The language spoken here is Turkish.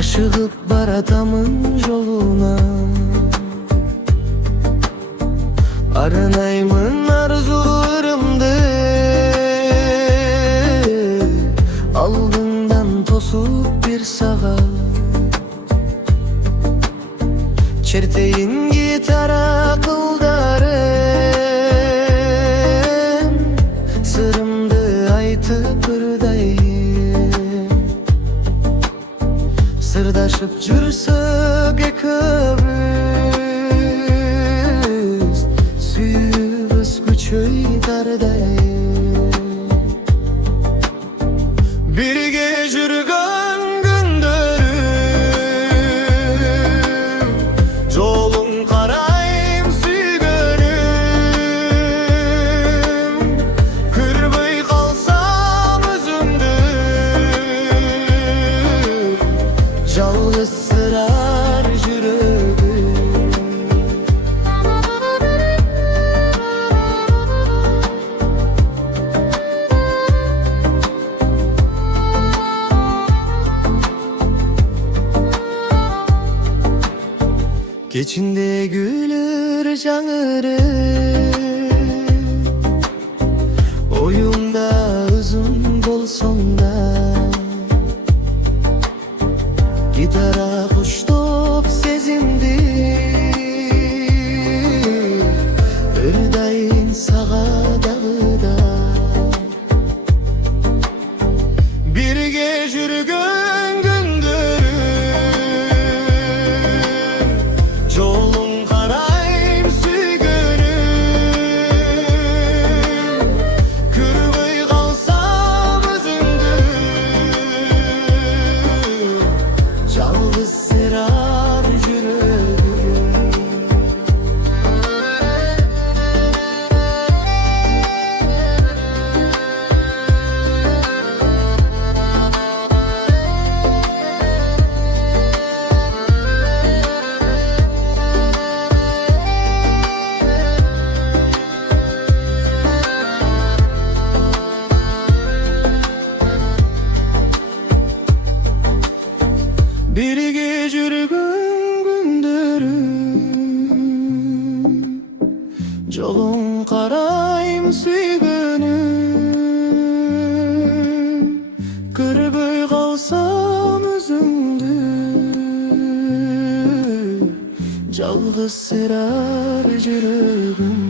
Aşığıp baratamın yoluna, arınayımın arzularımdı. Aldından tosup bir sağa, çerteyin gitara kıldarım. Sırımdı aytıp ırdayım, sırdaşıp jürsek ekibimiz, suyubuz küçüy dardayım. Birge jürgen gündörüm, jolun karayım süygönüm. Kırbıy kalsam özümdür, жалғыз сырар жүрегім. Keçinde gülür жаңыры, oyumda uzun bolsоң да, gitara kuştup sezimdi. Irdayın sağa dağıda, birge jürgen gündörüm, jolun karayım süygönüm. Kırbıy kalsam özümdür, жалғыз сырар жүрегім. Birge jürgen gündörüm, jolun karayım süygönüm. Kırbıy kalsam özümdür, жалғыз сырар жүрегім.